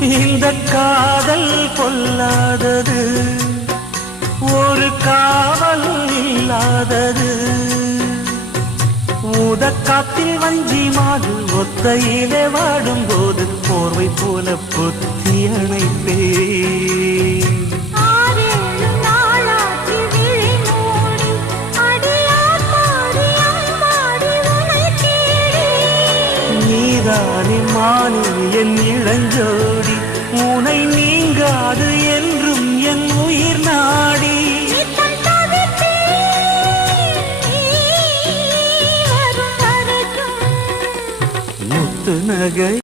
இந்த காதல் பொல்லாதது, ஒரு காவல் இல்லாதது. ஊதக்காத்தில் வஞ்சி மாது ஒத்தையிலே வாடும்போது போர்வை போல பொத்தி அணைப்பே. நீதானே மானே என் இளஞ்சோடி, உனை நீங்காது என்றும் என் உயிர் நாடி. முத்து நகை